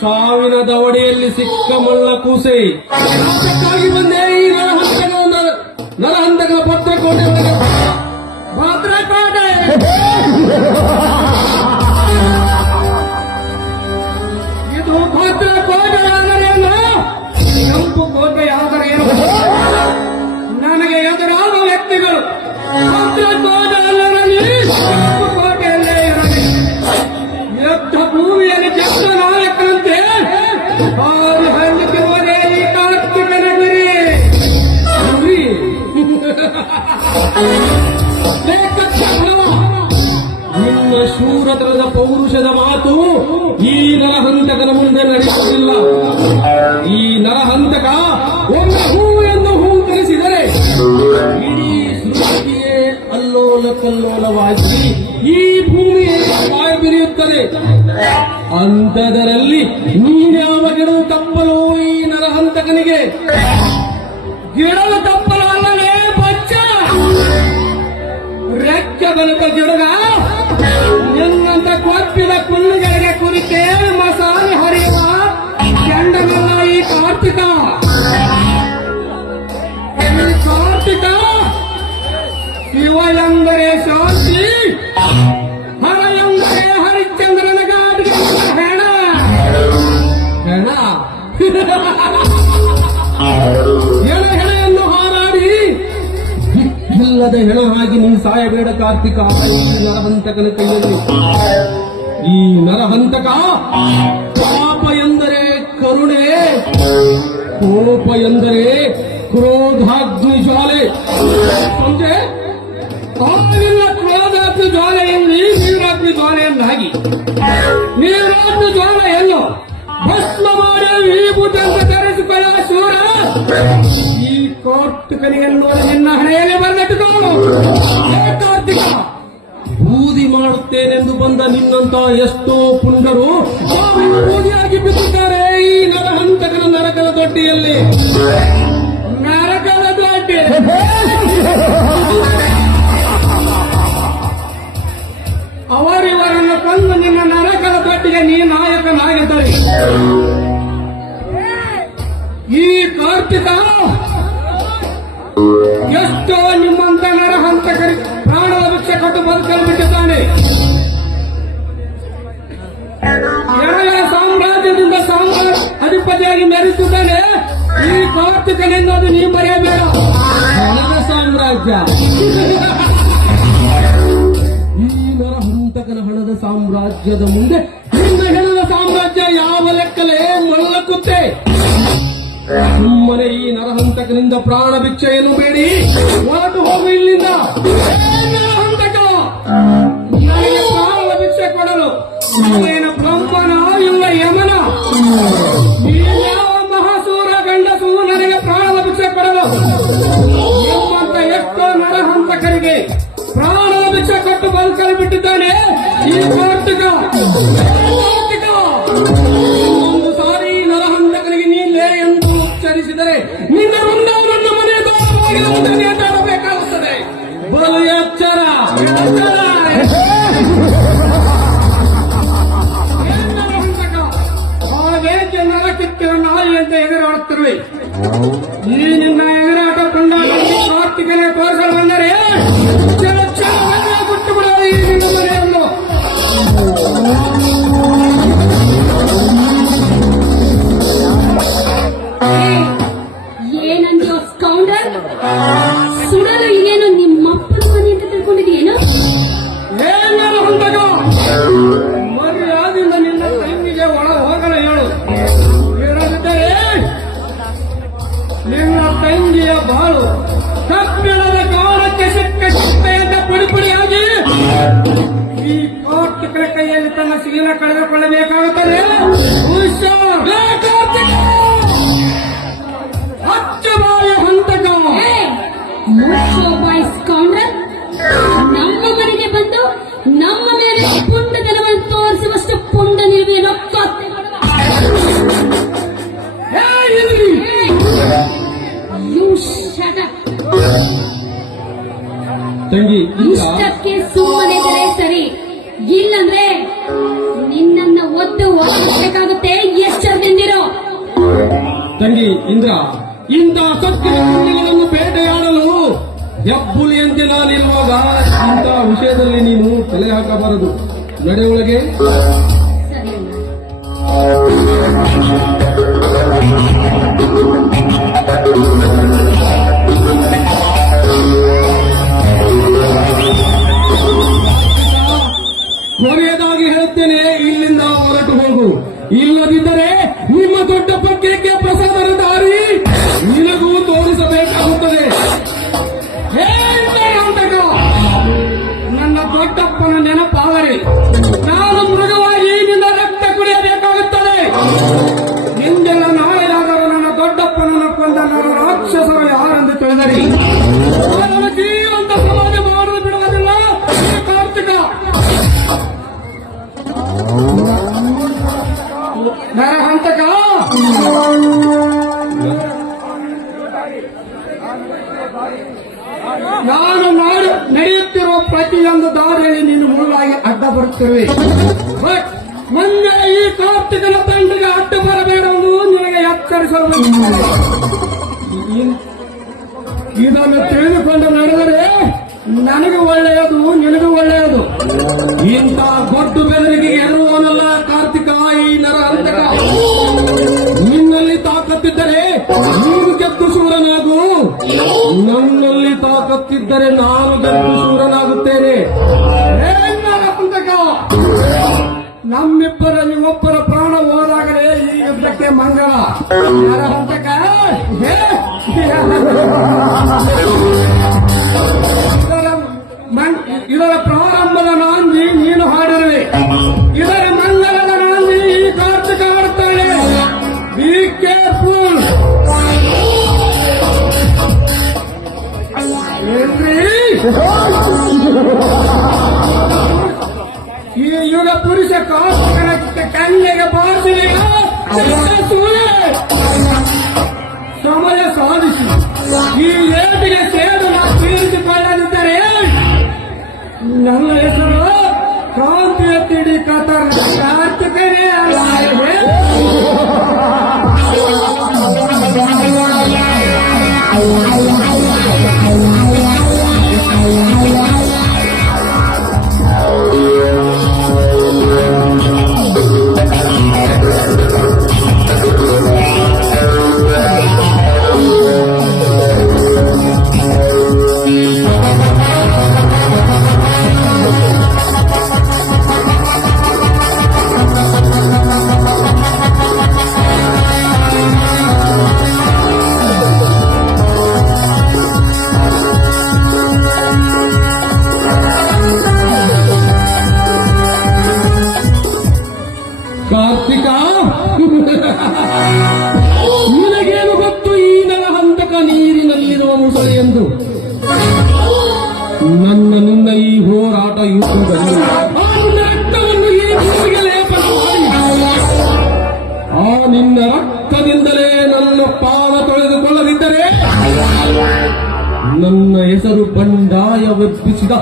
ಸಾವಿನ ದವಡೆಯಲ್ಲಿ ಸಿಕ್ಕ ಮಳ್ಳ ಕೂಸೆ ಅದಕ್ಕಾಗಿ ಬಂದೆ ಈ ನರಹಂತಕರ ಭದ್ರಕೋಟೆ ಭದ್ರಕೋಟೆ ಇದು ಭದ್ರಕೋಟೆ ಆದರೇನು ಕೆಂಪು ಕೋಟೆ ಆದರೇನು ನನಗೆ ಎದುರಾದ ವ್ಯಕ್ತಿಗಳು ಭದ್ರಕೋಟೆ ಅಲ್ಲರಲ್ಲಿ ಕೆಂಪು ಕೋಟೆಯಲ್ಲೇ ಇರಲಿ ಯುದ್ಧ ಭೂಮಿಯಲ್ಲಿ ಕೆಟ್ಟ ನಾಯಕರಂತೆ ಹಾಲು ಹಂಚಿರುವುದೇ ಈ ಕಾರ್ತಿಕನ ಗುರಿ ನಿನ್ನ ಶೂರತನದ ಪೌರುಷದ ಮಾತು ಈ ನರಹಂತಕನ ಮುಂದೆ ನಡೆಯುವುದಿಲ್ಲ. ಈ ನರಹಂತಕ ಒಂದು ಹೂ ಎಂದು ಹೂ ಧರಿಸಿದರೆ ಇಡೀ ಸೃಷ್ಟಿಯೇ ಅಲ್ಲೋಲ ಕಲ್ಲೋಲವಾಗಿ ಈ ಭೂಮಿಯಲ್ಲಿ ಬಾಯಿ ಬಿರಿಯುತ್ತದೆ. ಅಂಥದರಲ್ಲಿ ನೀನ್ಯಾವ ಗಿಡವು ತಪ್ಪಲು ಈ ನರಹಂತಕನಿಗೆ? ಗಿಡವು ತಪ್ಪಲು ಅಲ್ಲವೇ ಬಚ್ಚ ರೆಕ್ಕದನಕ ಗಿಡಗ ನಿನ್ನಂತ ಕೊಪ್ಪಿದ ಕುಳ್ಳುಗಳಿಗೆ ಕುರಿತೆ ಮಸಾಲೆ ಹರಿಯುವ ಗಂಡನಲ್ಲ ಈ ಕಾರ್ತಿಕ. ಶಿವ ಎಂದರೆ ಶಾಂತಿ, ಹರ ಎಂದರೆ ಹರಿಶ್ಚಂದ್ರನ ಗಾಡಿಗೆ ಹೆಣ ಹೆಣ ಹೆಣೆಯನ್ನು ಹಾರಾಡಿ ಇಲ್ಲದ ಹೆಣವಾಗಿ ನೀನು ಸಾಯಬೇಡ ಕಾರ್ತಿಕ. ಈ ನರಹಂತಕನ ಕೈಯಲ್ಲಿ ಈ ನರಹಂತಕ ಪಾಪ ಎಂದರೆ ಕರುಣೆ, ಕೋಪ ಎಂದರೆ ಕ್ರೋಧಾಗ್ನಿ ಜ್ವಾಲೆ. ಸಂಜೆ ತಾವಿಲ್ಲ ಕ್ರೋಧಾಗ್ನಿ ಜ್ವಾಲೆಯಲ್ಲಿ ನೀರಾಗ್ನಿ ಜ್ವಾಲೆಯನ್ನಾಗಿ ನೀರಾಗ್ನಿ ಜ್ವಾಲೆಯನ್ನು ಭಸ್ಮ ಮಾಡಿ ಈ ಬುದ್ಧಂತ ತರಿಸಿಕೊಳ್ಳ ಶೂರ ಈ ಕಾರ್ತಿಕನಿಯನ್ನು ನಿನ್ನ ಹಣೆಯಲ್ಲಿ ಬರೆದಿಟ್ಟುಕೋ. ಕಾರ್ತಿಕ ಬೂದಿ ಮಾಡುತ್ತೇನೆಂದು ಬಂದ ನಿನ್ನಂತ ಎಷ್ಟೋ ಪುಂಡರು ಬೂದಿಯಾಗಿ ಬಿದ್ದಿದ್ದಾರೆ ಈ ನರಹಂತಕನ ನರಕದ ದೊಡ್ಡಿಯಲ್ಲಿ. ನರಕದ ದೊಡ್ಡಿ ಅವರಿವರನ್ನು ಕೊಂದು ನಿನ್ನ ನರಕದ ದೊಡ್ಡಿಗೆ ನೀ ನಾಯಕನಾಗಿದ್ದರೆ ಈ ಕಾರ್ತಿಕ ಎಷ್ಟೋ ನಿಮ್ಮಂತ ನರಹಂತಕರಿಗೆ ಪ್ರಾಣದ ಭಿಕ್ಷೆ ಕೊಟ್ಟು ಬದುಕಲು ಬಿಟ್ಟಿದ್ದಾನೆ. ಎಳೆಯ ಸಾಮ್ರಾಜ್ಯದಿಂದ ಅಧಿಪತಿಯಾಗಿ ಮೆರೆಸಿದ್ದಾನೆ ಈ ಕಾರ್ತಿಕನೆನ್ನೋದು ನೀವು ಮರೆಯಬೇಡ. ಹಣದ ಸಾಮ್ರಾಜ್ಯ, ಈ ನರಹಂತಕನ ಹಣದ ಸಾಮ್ರಾಜ್ಯದ ಮುಂದೆ ನಿನ್ನ ಹೆಣದ ಸಾಮ್ರಾಜ್ಯ ಯಾವ ಲೆಕ್ಕಲೇ ಮಲ್ಲಕ್ಕುತ್ತೆ. ಸುಮ್ಮನೆ ಈ ನರಹಂತಕನಿಂದ ಪ್ರಾಣ ಭಿಕ್ಷೆಯನ್ನು ಬೇಡಿ ಹೊರಟು ಹೋಗು ಇಲ್ಲಿಂದ. ನರಹಂತಕ ನನಗೆ ಪ್ರಾಣ ಭಿಕ್ಷೆ ಕೊಡಲು ಏನು ಬ್ರಹ್ಮನ ಇಲ್ಲ ಯಮನ? ಯಾವ ಮಹಾಸೂರ ಗಂಡಸು ನನಗೆ ಪ್ರಾಣದ ಭಿಕ್ಷೆ ಕೊಡಲು? ನಿಮ್ಮಂತ ಎಷ್ಟೋ ನರಹಂತಕರಿಗೆ ಪ್ರಾಣದ ಭಿಕ್ಷೆ ಕೊಟ್ಟು ಬದುಕಲು ಬಿಟ್ಟಿದ್ದಾನೆ ಈ ಕಾರ್ತಿಕ. ಒಂದು ಸಾರಿ ನರಹಂತಕನಿಗೆ ನೀಲೇ ಎಂದು ಉಚ್ಚರಿಸಿದರೆ ನಿನ್ನ ಮುಂದೆ ನನ್ನ ಮನೆ ಬೇಕಾಗುತ್ತದೆ. ಬಲು ಎಚ್ಚರ. ಹಾಗೆ ನರ ಕಿತ್ತಿರ ನಾಯಿ ಅಂತ ಎದುರಾಡುತ್ತಿರುವೆ. ಈ ನಿನ್ನ ಎದುರಾಟ ಕೊಂಡಾಗ ಕಾರ್ತಿಕನೇ ತೋರಿಸಲು ಬಂದರೆ ಬಿಟ್ಟು ಬಿಡೋದು ಈ ನಿನ್ನ ಮನೆಯನ್ನು. ಏನಂದ್ಯೋ ಸ್ಕೌಂಡರ್? ಸುಡಲು ಇನ್ನೇನು ನಿಮ್ಮಪ್ಪನ ಮನೆ ಅಂತ ತಿಳ್ಕೊಂಡಿದೀಯೇನು? ಏನಾರು ಹೊಂದಾಗ ಮರ್ಯಾದಿಂದ ನಿನ್ನ ತಂಗಿಗೆ ಒಳ ಹೋಗಲು ಹೇಳು. ಇರದಿದ್ದರೆ ನಿನ್ನ ತಂಗಿಯ ಬಾಳು ಕಬ್ಬಿಣದ ಕಾಲಕ್ಕೆ ಸಿಕ್ಕ ಚಿಂತೆಯಿಂದ ಪುಡಿಪುಡಿಯಾಗಿ ಈ ಕಾರ್ತಿಕನ ಕೈಯಲ್ಲಿ ತನ್ನ ಶೀಲ ಕಳೆದುಕೊಳ್ಳಬೇಕಾಗುತ್ತದೆ. ಹುಷಾರ್. ಲೇ ಕಾರ್ತಿಕ! ಹಚ್ಚ ಬಾಯ ಹಂತಕ! ಮುಚ್ಚೋ ಬಾಯಿಸ್ಕೊಂಡ್ರೆ ನಮ್ಮ ಮನೆಗೆ ಬಂದು ನಮ್ಮ ಮೇಲೆ ಪುಂಡತನವನ್ನು ತೋರಿಸುವಷ್ಟು ಪುಂಡ ನಿಲುವೆ ರೊಕ್ಕ ತಂಗಿ ಇಷ್ಟಕ್ಕೆ ಸುಮ್ಮನೆ ಸರಿ, ಇಲ್ಲಂದ್ರೆ ನಿನ್ನನ್ನ ಒದ್ದು ಒದ್ದಾಗಬೇಕಾಗುತ್ತೆ. ಎಚ್ಚರದಿಂದಿರೋ ತಂಗಿ ಇಂದ್ರ, ಇಂಥ ಸತ್ಯಗಳನ್ನು ಬೇಟೆಯಾಡಲು ಹೆಬ್ಬುಲಿಯಂತೆ ನಾನಿರುವಾಗ ಇಂಥ ವಿಷಯದಲ್ಲಿ ನೀನು ತಲೆ ಹಾಕಬಾರದು. ನಡೆಯೊಳಗೆ ಸರಿ ಅಣ್ಣ. ಕೊನೆಯದಾಗಿ ಹೇಳುತ್ತೇನೆ, ಇಲ್ಲಿಂದ ಹೊರಟು ಹೋಗು. ಇಲ್ಲದಿದ್ದರೆ ನಿಮ್ಮ ದೊಡ್ಡ ಪಕ್ಕಕ್ಕೆ ಪ್ರಸಾದದ ದಾರಿ ನಿನಗೂ ತೋರಿಸಬೇಕಾಗುತ್ತದೆ. ಹೇ ಹಂತಕ! ನನ್ನ ದೊಡ್ಡಪ್ಪನ ನೆನಪಾದರೆ ನಾನು ಮೃಗವಾಗಿ ನಿನ್ನ ರಕ್ತ ಕುಡಿಯಬೇಕಾಗುತ್ತದೆ. ನಿಂದೆಲ್ಲ ನಾಳೆಯಾದರೂ ನನ್ನ ದೊಡ್ಡಪ್ಪನನ್ನು ಕೊಂದ ನನ್ನ ರಾಕ್ಷಸರು ಯಾರೆಂದು ತಿಳಿದರಿ ಅವರನ್ನು ಜೀವಂತ ಸಮಾಜ ಮಾಡಲು ಬಿಡುವುದಿಲ್ಲ. ಈ ಕಾರ್ತಿಕ ನರಹಂತಕ! ನಾನು ನಡೆಯುತ್ತಿರುವ ಪ್ರತಿಯೊಂದು ದಾರಿಯಲ್ಲಿ ನೀನು ಮುಳ್ಳಾಗಿ ಅಡ್ಡ ಬರುತ್ತಿರುವೆ. ಬಟ್ ಮುಂದೆ ಈ ಕಾರ್ತಿಕನ ತಂಡಿಗೆ ಅಡ್ಡ ಬರಬೇಡುವುದು ನಿನಗೆ ಎಚ್ಚರಿಸಲು ಇದನ್ನು ತಿಳಿದುಕೊಂಡು ನಡೆದರೆ ನನಗೆ ಒಳ್ಳೆಯದು, ನಿನಗೂ ಒಳ್ಳೆಯದು. ಇಂಥ ಗೊಡ್ಡು ಬೆದರಿಗೆ ಎನ್ನುವನಲ್ಲ ಕಾರ್ತಿಕ ಈ ನರಹಂತಕ. ನಿನ್ನಲ್ಲಿ ತಾಕತ್ತಿದ್ದರೆ ನೀನು ಗೆದ್ದು ಶೂರನಾಗು, ನನ್ನಲ್ಲಿ ತಾಕತ್ತಿದ್ದರೆ ನಾನು ಗೆದ್ದು ಶೂರನಾಗುತ್ತೇನೆ. ಹೇ ನರಹಂತಕ! ನಮ್ಮಿಬ್ಬರಲ್ಲಿ ಒಬ್ಬರ ಪ್ರಾಣ ಹೋದಾಗಲೇ ಈ ಯುದ್ಧಕ್ಕೆ ಮಂಗಳ. ನರಹಂತಕ! ಇದರ ಪ್ರಾರಂಭದ ನಾಂದಿ ನೀನು ಹಾಡಿರುವೆ, ಇದರ ಮಂಗಲದ ನಾಂದಿ ಈ ಕಾರ್ತಿಕ ಹಾಡುತ್ತಾಳೆ. Be careful. ಈ ಯುಗ ಪುರುಷ ಕಾರ್ತಿಕನ ಕನ್ಯೆಗೆ ಬಾರಿಸಲಿಲ್ಲ. ಸಮಯ ಸಾಧಿಸಿ ಈ ಏಟಿಗೆ ಸೇಡು ನಾವು ತೀರಿಸಿಕೊಳ್ಳದಿದ್ದರೆ ನನ್ನ ಹೆಸರು ಕ್ರಾಂತಿಯ ತಿಡಿ ಕತರ್ ಕಾರ್ತಿಕನೇ ಅಲ್ಲ. ಕಾರ್ತಿಕ, ನಿನಗೇನು ಗೊತ್ತು ಈ ನರಹಂತಕ ನೀರಿನಲ್ಲಿರುವ ಮುಸಳೆ ಎಂದು? ನಿನ್ನ ಈ ಹೋರಾಟ ಯುದ್ಧದಲ್ಲಿ ಆ ನಿನ್ನ ರಕ್ತವನ್ನು ಈ ಭೂಮಿಗೆ ಲೇಪನ ಮಾಡಿ ಆ ನಿನ್ನ ರಕ್ತದಿಂದಲೇ ನನ್ನ ಪಾದ ತೊಳೆದುಕೊಳ್ಳದಿದ್ದರೆ ನನ್ನ ಹೆಸರು ಬಂಡಾಯವೆಬ್ಬಿಸಿದ